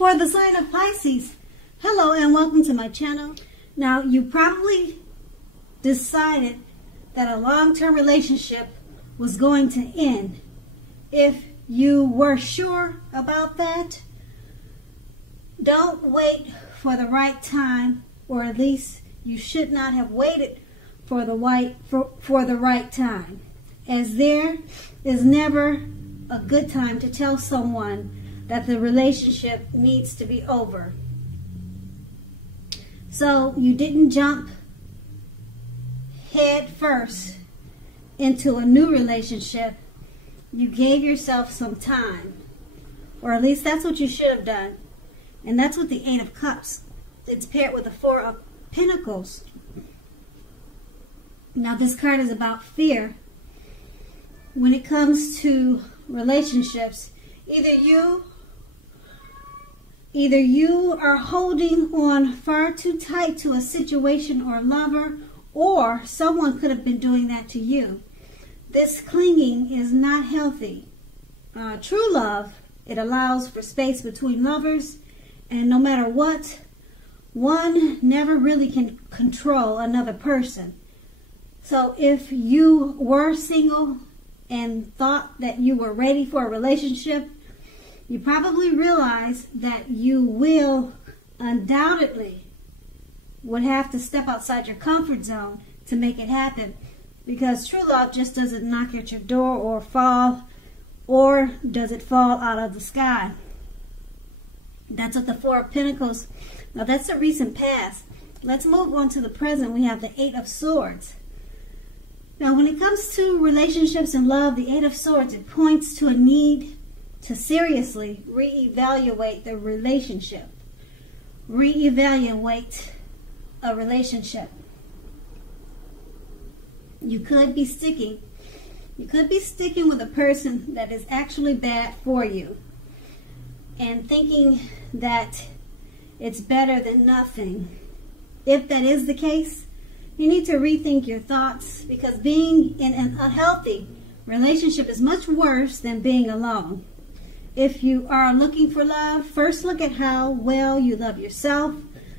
For the sign of Pisces, hello and welcome to my channel. Now, you probably decided that a long-term relationship was going to end. If you were sure about that, don't wait for the right time, or at least you should not have waited for the right time, as there is never a good time to tell someone that the relationship needs to be over. So you didn't jump head first into a new relationship. You gave yourself some time, or at least that's what you should have done. And that's what the Eight of Cups, it's paired with the Four of Pentacles. Now this card is about fear. When it comes to relationships, either you are holding on far too tight to a situation or lover, or someone could have been doing that to you. This clinging is not healthy. True love, it allows for space between lovers, and no matter what, one never really can control another person. So if you were single and thought that you were ready for a relationship, you probably realize that you will undoubtedly would have to step outside your comfort zone to make it happen, because true love just doesn't knock at your door or fall, or does it fall out of the sky. That's what the Four of Pentacles. Now that's a recent past. Let's move on to the present. We have the Eight of Swords. Now when it comes to relationships and love, the Eight of Swords, it points to a need to seriously reevaluate the relationship. Reevaluate a relationship. You could be sticking with a person that is actually bad for you, and thinking that it's better than nothing. If that is the case, you need to rethink your thoughts, because being in an unhealthy relationship is much worse than being alone. If you are looking for love, first look at how well you love yourself.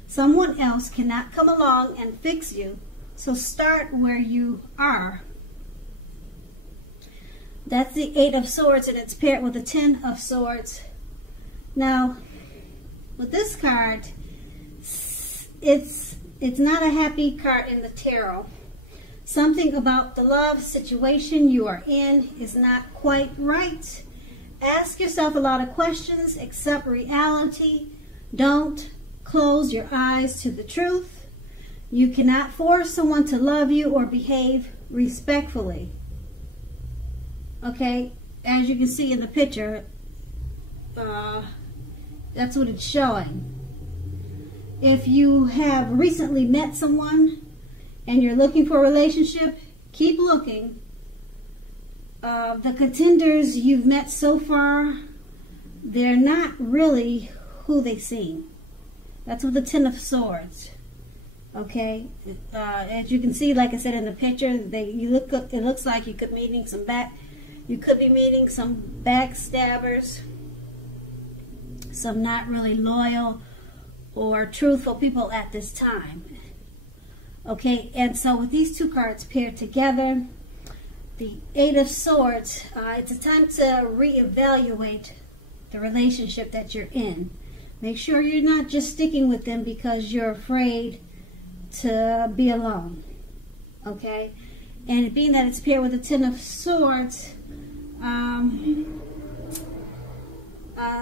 Someone else cannot come along and fix you, so start where you are. That's the Eight of Swords, and it's paired with the Ten of Swords. Now, with this card, it's not a happy card in the tarot. Something about the love situation you are in is not quite right. Ask yourself a lot of questions, accept reality. Don't close your eyes to the truth. You cannot force someone to love you or behave respectfully. Okay, as you can see in the picture, that's what it's showing. If you have recently met someone and you're looking for a relationship, keep looking. The contenders you've met so far, they're not really who they seem. That's with the Ten of Swords. Okay, as you can see, like I said in the picture, it looks like you could be meeting some backstabbers, some not really loyal or truthful people at this time. Okay, and so with these two cards paired together, the Eight of Swords, it's a time to reevaluate the relationship that you're in. Make sure you're not just sticking with them because you're afraid to be alone. Okay? And being that it's paired with the Ten of Swords,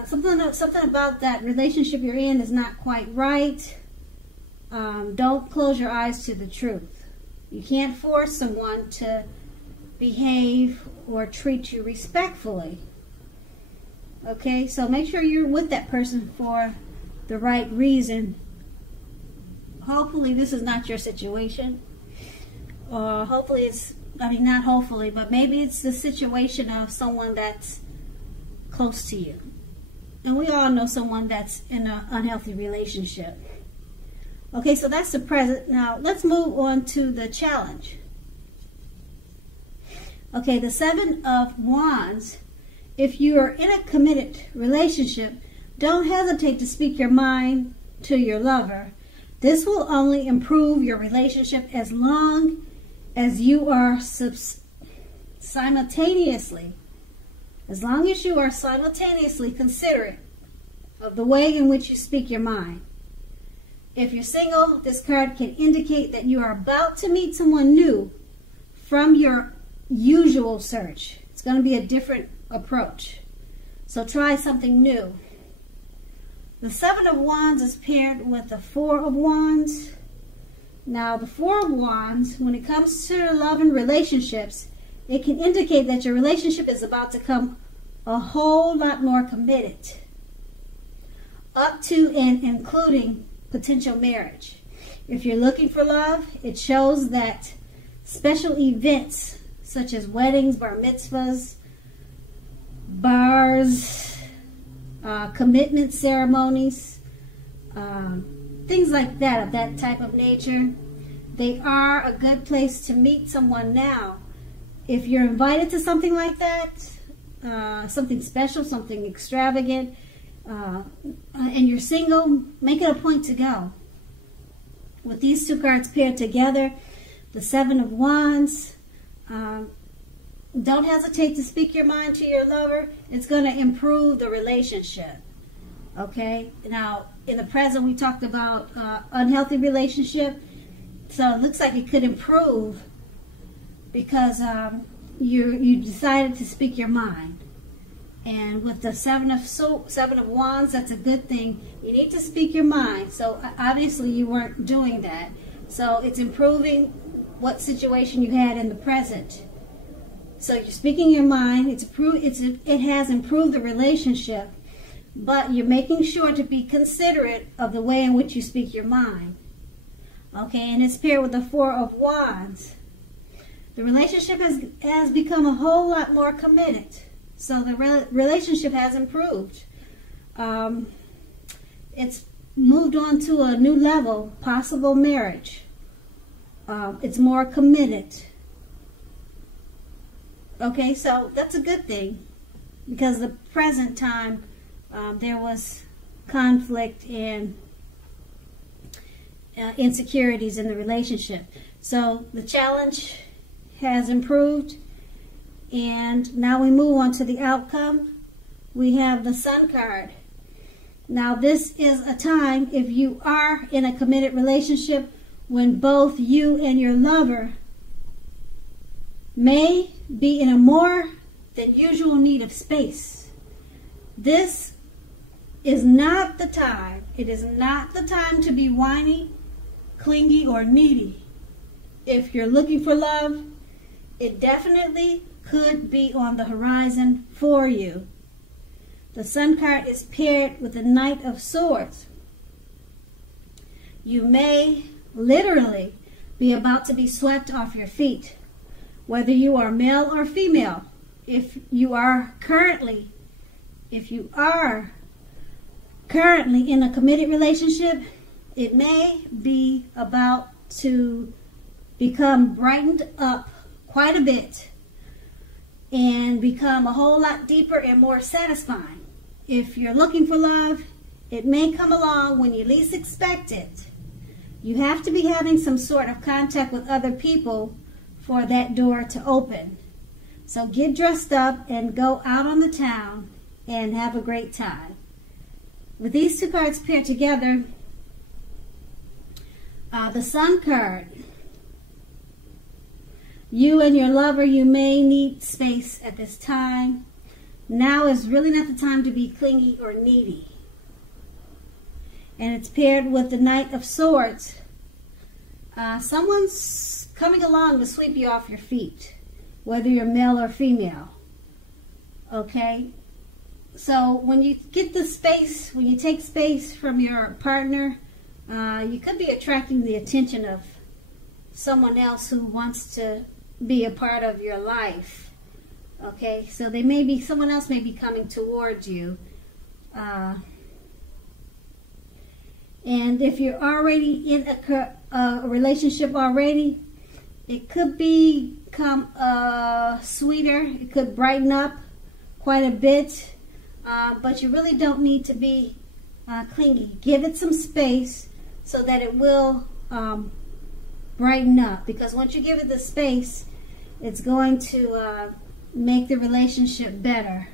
something about that relationship you're in is not quite right. Don't close your eyes to the truth. You can't force someone to behave or treat you respectfully. Okay, so make sure you're with that person for the right reason. Hopefully this is not your situation. Hopefully it's, not hopefully, but maybe it's the situation of someone that's close to you. And we all know someone that's in an unhealthy relationship. Okay, so that's the present. Now let's move on to the challenge. Okay, the Seven of Wands. If you are in a committed relationship, Don't hesitate to speak your mind to your lover. This will only improve your relationship as long as you are simultaneously considerate of the way in which you speak your mind. If you're single, this card can indicate that you are about to meet someone new from your usual search. It's going to be a different approach. So try something new. The Seven of Wands is paired with the Four of Wands. Now, the Four of Wands, when it comes to love and relationships, it can indicate that your relationship is about to come a whole lot more committed, up to and including potential marriage. If you're looking for love, it shows that special events such as weddings, bar mitzvahs, bars, commitment ceremonies, things like that, of that type of nature, they are a good place to meet someone now. If you're invited to something like that, something special, something extravagant, and you're single, make it a point to go. With these two cards paired together, the Seven of Wands, don't hesitate to speak your mind to your lover. It's going to improve the relationship. Okay? Now, in the present, we talked about unhealthy relationship. So it looks like it could improve because you decided to speak your mind. And with the Seven of Wands, that's a good thing. You need to speak your mind. So obviously you weren't doing that. So it's improving what situation you had in the present. So you're speaking your mind. It has improved the relationship, but you're making sure to be considerate of the way in which you speak your mind. Okay, and it's paired with the Four of Wands. The relationship has become a whole lot more committed. So the relationship has improved. It's moved on to a new level, possible marriage. It's more committed. Okay, so that's a good thing, because the present time there was conflict and insecurities in the relationship. So the challenge has improved, and now we move on to the outcome. We have the Sun card. Now this is a time, if you are in a committed relationship, when both you and your lover may be in a more than usual need of space. This is not the time. It is not the time to be whiny, clingy, or needy. If you're looking for love, it definitely could be on the horizon for you. The Sun card is paired with the Knight of Swords. You may literally be about to be swept off your feet, whether you are male or female. If you are currently in a committed relationship, it may be about to become brightened up quite a bit and become a whole lot deeper and more satisfying. If you're looking for love, it may come along when you least expect it. You have to be having some sort of contact with other people for that door to open. So get dressed up and go out on the town and have a great time. With these two cards paired together, the Sun card, you and your lover, you may need space at this time. Now is really not the time to be clingy or needy. And it's paired with the Knight of Swords. Someone's coming along to sweep you off your feet, whether you're male or female. Okay? So when you get the space, when you take space from your partner, you could be attracting the attention of someone else who wants to be a part of your life. Okay? So someone else may be coming towards you. And if you're already in a relationship already, it could become sweeter. It could brighten up quite a bit. but you really don't need to be clingy. Give it some space so that it will brighten up, because once you give it the space, it's going to make the relationship better.